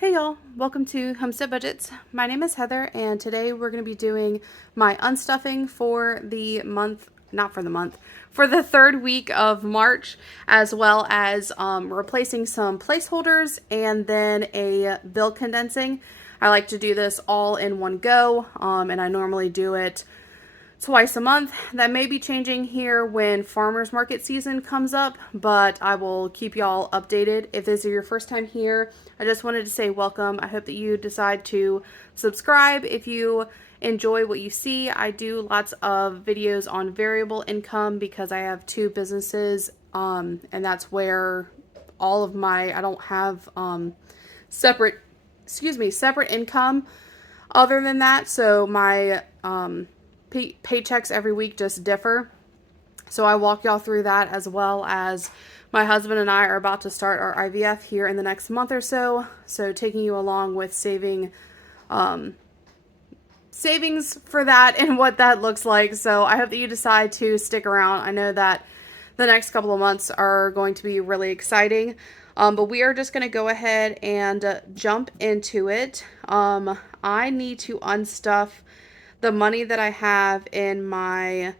Hey y'all, welcome to Homestead Budgets. My name is Heather and today we're going to be doing my unstuffing for the month, not for the month, for the third week of March, as well as replacing some placeholders and then a bill condensing. I like to do this all in one go, and I normally do it twice a month. That may be changing here when farmers market season comes up, but I will keep y'all updated. If this is your first time here, I just wanted to say welcome. I hope that you decide to subscribe if you enjoy what you see. I do lots of videos on variable income because I have two businesses, and that's where all of my, I don't have separate income other than that. So my paychecks every week just differ. So I walk y'all through that, as well as my husband and I are about to start our IVF here in the next month or so. So taking you along with savings for that and what that looks like. So I hope that you decide to stick around. I know that the next couple of months are going to be really exciting. But we are just going to go ahead and jump into it. I need to unstuff the money that I have in my,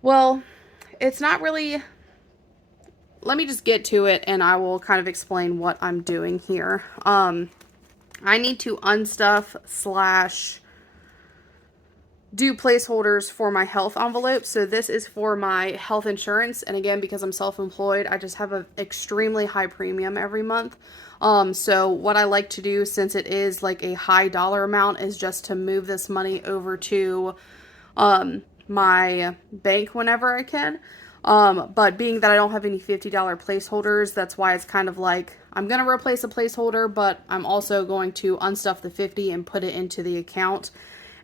well, it's not really, let me just get to it and I will kind of explain what I'm doing here. I need to unstuff / do placeholders for my health envelope. So this is for my health insurance. And again, because I'm self-employed, I just have an extremely high premium every month. So what I like to do, since it is like a high dollar amount, is just to move this money over to my bank whenever I can. But being that I don't have any $50 placeholders, that's why it's kind of like, I'm going to replace a placeholder, but I'm also going to unstuff the 50 and put it into the account.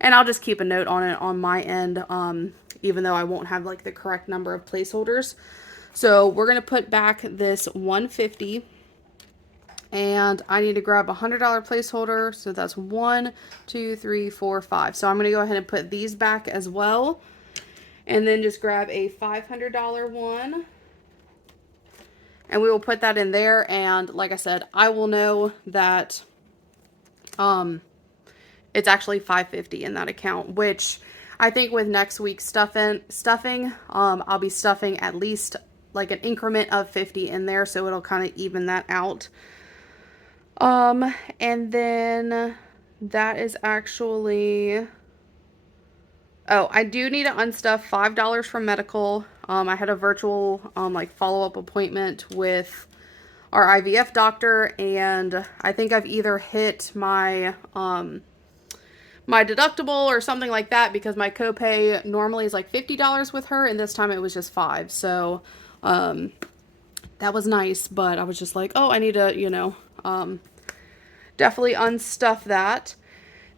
And I'll just keep a note on it on my end, even though I won't have like the correct number of placeholders. So we're going to put back this 150, and I need to grab a $100 placeholder. So that's 1, 2, 3, 4, 5. So I'm going to go ahead and put these back as well. And then just grab a $500 one. And we will put that in there. And like I said, I will know that it's actually $550 in that account, which I think with next week's stuffing, I'll be stuffing at least like an increment of 50 in there, so it'll kind of even that out. And then that is actually, oh, I do need to unstuff $5 from medical. I had a virtual like follow-up appointment with our IVF doctor, and I think I've either hit my my deductible or something like that, because my copay normally is like $50 with her, and this time it was just $5. So that was nice, but I was just like, oh, I need to, definitely unstuff that.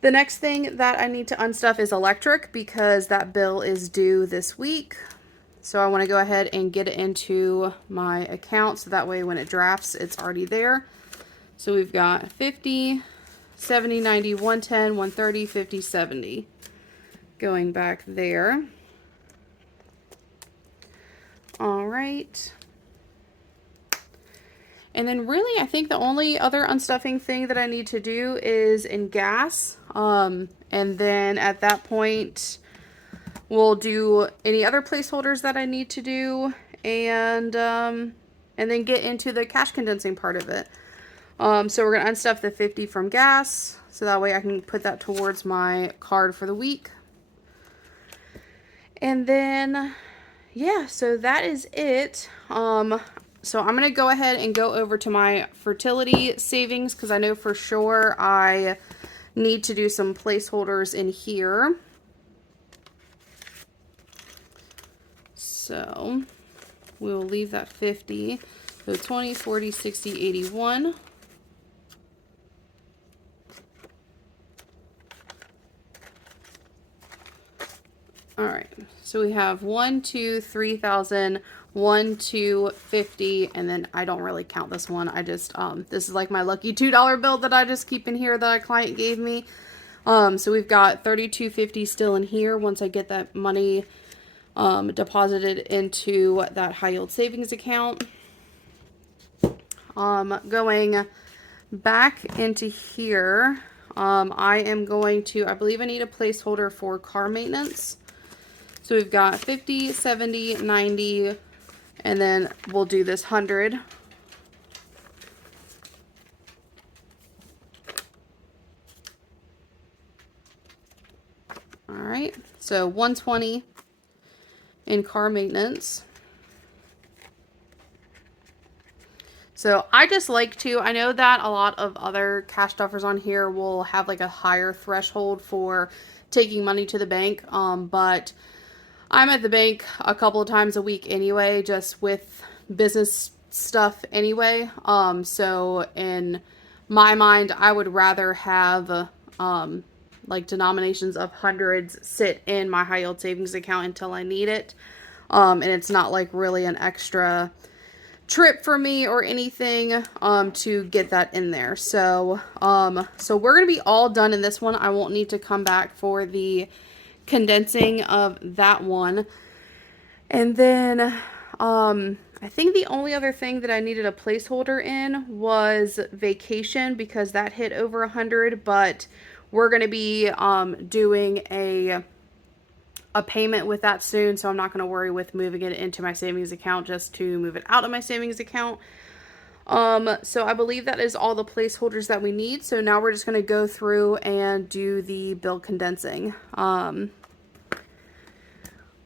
The next thing that I need to unstuff is electric, because that bill is due this week. So I want to go ahead and get it into my account, so that way when it drafts, it's already there. So we've got 50, 70, 90, 110, 130, 50, 70. Going back there. All right. And then really, I think the only other unstuffing thing that I need to do is in gas. And then at that point, we'll do any other placeholders that I need to do, and then get into the cash condensing part of it. So we're going to unstuff the 50 from gas, so that way I can put that towards my card for the week. And then, yeah, so that is it. So I'm going to go ahead and go over to my fertility savings, because I know for sure I need to do some placeholders in here. So we'll leave that 50. So 20, 40, 60, 81. All right, so we have 1, 2, 3,000, 1, 2, 50, and then I don't really count this one. I just, this is like my lucky $2 bill that I just keep in here that a client gave me. So we've got $32.50 still in here once I get that money deposited into that high yield savings account. Going Back into here, I am going to, I believe I need a placeholder for car maintenance. So we've got 50, 70, 90, and then we'll do this 100. All right, so 120 in car maintenance. So I just like to, I know that a lot of other cash stuffers on here will have like a higher threshold for taking money to the bank, but I'm at the bank a couple of times a week anyway, just with business stuff anyway. So in my mind, I would rather have like denominations of hundreds sit in my high yield savings account until I need it. And it's not like really an extra trip for me or anything to get that in there. So so we're gonna be all done in this one. I won't need to come back for the condensing of that one. And then I think the only other thing that I needed a placeholder in was vacation, because that hit over 100, but we're going to be doing a payment with that soon, so I'm not going to worry with moving it into my savings account just to move it out of my savings account. So I believe that is all the placeholders that we need. So now we're just going to go through and do the bill condensing.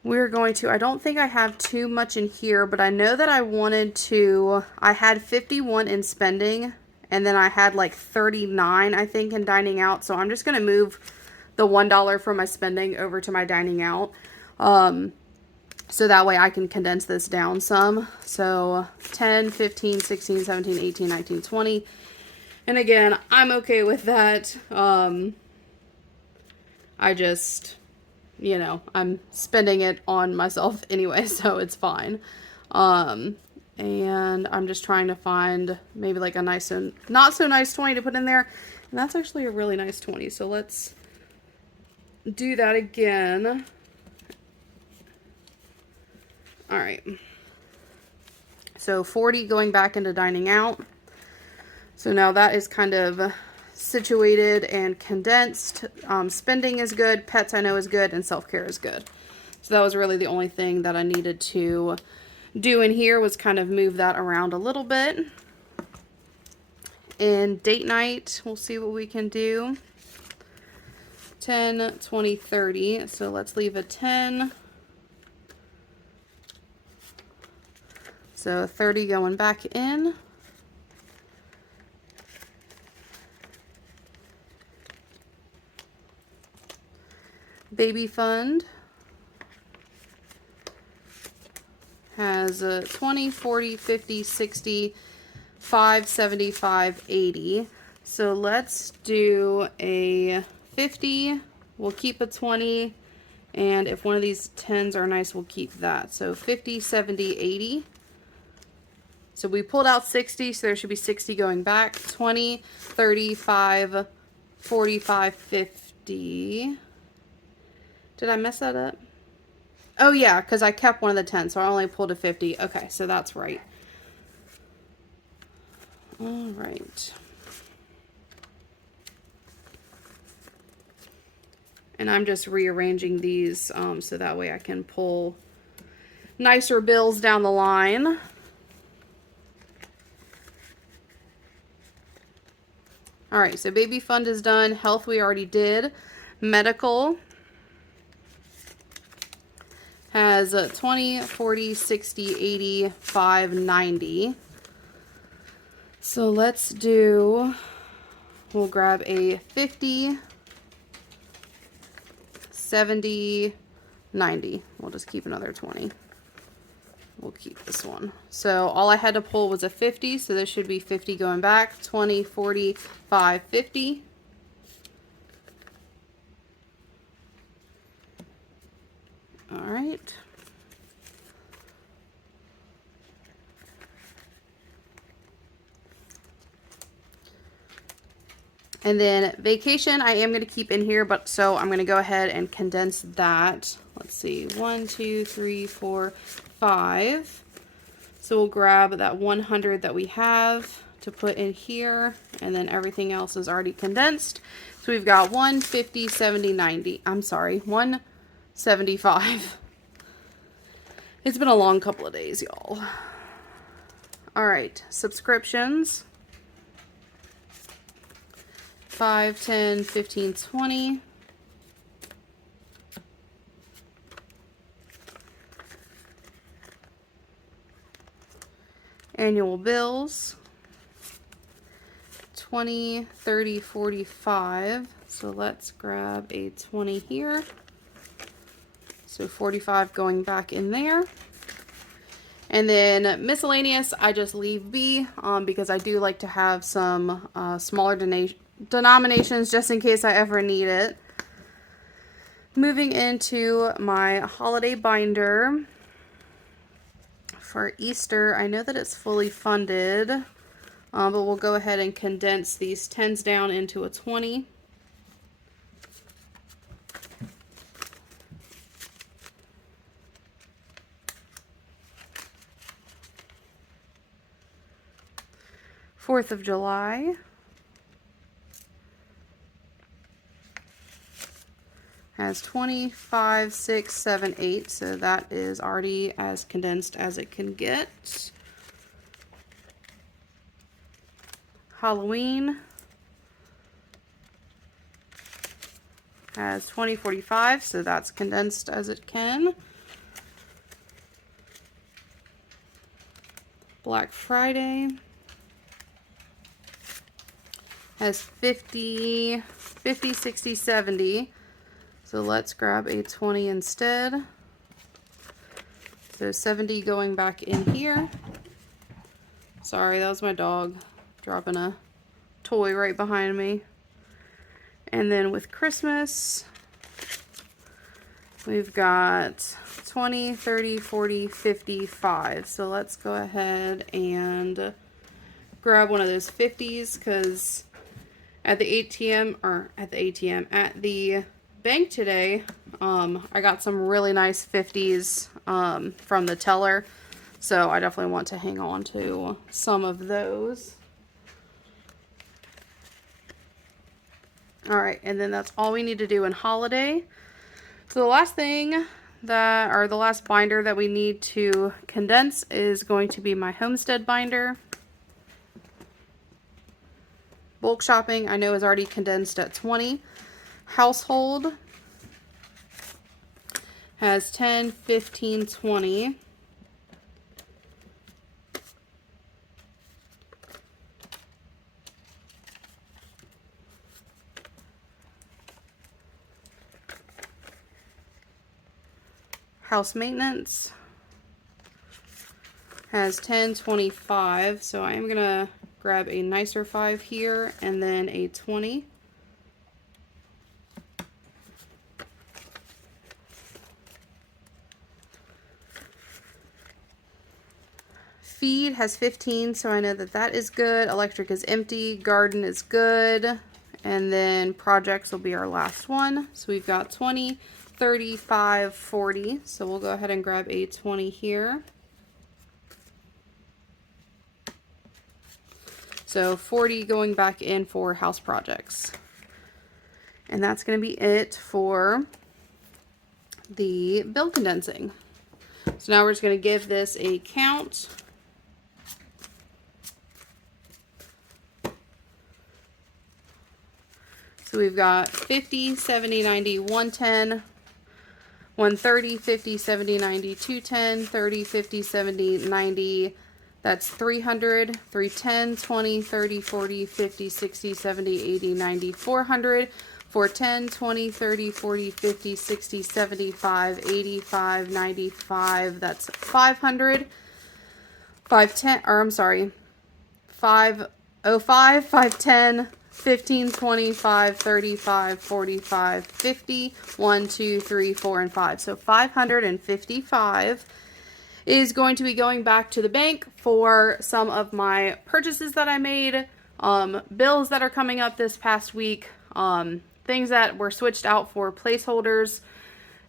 We're going to, I don't think I have too much in here, but I know that I wanted to, I had 51 in spending, and then I had like 39, I think, in dining out. So I'm just going to move the $1 from my spending over to my dining out. So that way I can condense this down some. So 10, 15, 16, 17, 18, 19, 20. And again, I'm okay with that. I just, you know, I'm spending it on myself anyway, so it's fine. And I'm just trying to find maybe like a nice and not so nice 20 to put in there. And that's actually a really nice 20. So let's do that again. All right. So 40 going back into dining out. So now that is kind of situated and condensed. Spending is good, pets I know is good, and self-care is good. So that was really the only thing that I needed to do in here, was kind of move that around a little bit. And date night, we'll see what we can do. 10, 20, 30. So let's leave a 10. So 30 going back in. Baby fund has 20, 40, 50, 60, 5, 75, 80. So let's do a 50. We'll keep a 20. And if one of these 10s are nice, we'll keep that. So 50, 70, 80. So we pulled out 60, so there should be 60 going back. 20, 35, 45, 50. Did I mess that up? Oh yeah, because I kept one of the 10, so I only pulled a 50. Okay, so that's right. All right. And I'm just rearranging these so that way I can pull nicer bills down the line. All right, so baby fund is done. Health we already did. Medical has 20, 40, 60, 80, 5, 90. So let's do, we'll grab a 50, 70, 90. We'll just keep another 20. We'll keep this one. So all I had to pull was a 50, so this should be 50 going back. 20, 40, 5, 50. All right. And then vacation, I am going to keep in here, but so I'm going to go ahead and condense that. Let's see, 1, 2, 3, 4, 5. So we'll grab that 100 that we have, to put in here, and then everything else is already condensed. So we've got 150, 70, 90. I'm sorry, 175. It's been a long couple of days, y'all. All right, subscriptions. 5, 10, 15, 20. Annual bills. 20, 30, 45. So let's grab a 20 here. So 45 going back in there. And then miscellaneous, I just leave be because I do like to have some smaller denominations just in case I ever need it. Moving into my holiday binder for Easter, I know that it's fully funded, but we'll go ahead and condense these 10s down into a 20. Fourth of July. Has 25, 6, 7, 8, so that is already as condensed as it can get. Halloween has 20, 45, so that's condensed as it can. Black Friday has 50, 50, 60, 70. So let's grab a 20 instead. So 70 going back in here. Sorry, that was my dog dropping a toy right behind me. And then with Christmas, we've got 20, 30, 40, 55. So let's go ahead and grab one of those 50s because at the bank today, I got some really nice 50s from the teller, so I definitely want to hang on to some of those. All right, and then that's all we need to do in holiday. So the last thing the last binder that we need to condense is going to be my homestead binder. Bulk shopping, I know, is already condensed at 20. Household has 10, 15, 20. House maintenance has 10, 25. So I am going to grab a nicer 5 here and then a 20. Feed has 15, so I know that that is good. Electric is empty. Garden is good. And then projects will be our last one. So we've got 20, 35, 40. So we'll go ahead and grab a 20 here. So 40 going back in for house projects. And that's going to be it for the bill condensing. So now we're just going to give this a count. So we've got 50, 70, 90, 110, 130, 50, 70, 90, 210, 30, 50, 70, 90. That's 300, 310, 20, 30, 40, 50, 60, 70, 80, 90, 400, 410, 20, 30, 40, 50, 60, 75, 85, 95. That's 500. 510, or I'm sorry, 505, 510, 15, 25, 35, 45, 50, 1, 2, 3, 4, and 5. So 555 is going to be going back to the bank for some of my purchases that I made, bills that are coming up this past week, things that were switched out for placeholders,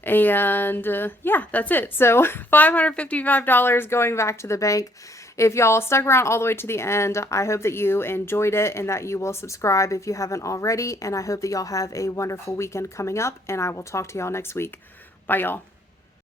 and yeah, that's it. So $555 going back to the bank. if y'all stuck around all the way to the end, I hope that you enjoyed it and that you will subscribe if you haven't already. And I hope that y'all have a wonderful weekend coming up, and I will talk to y'all next week. Bye, y'all.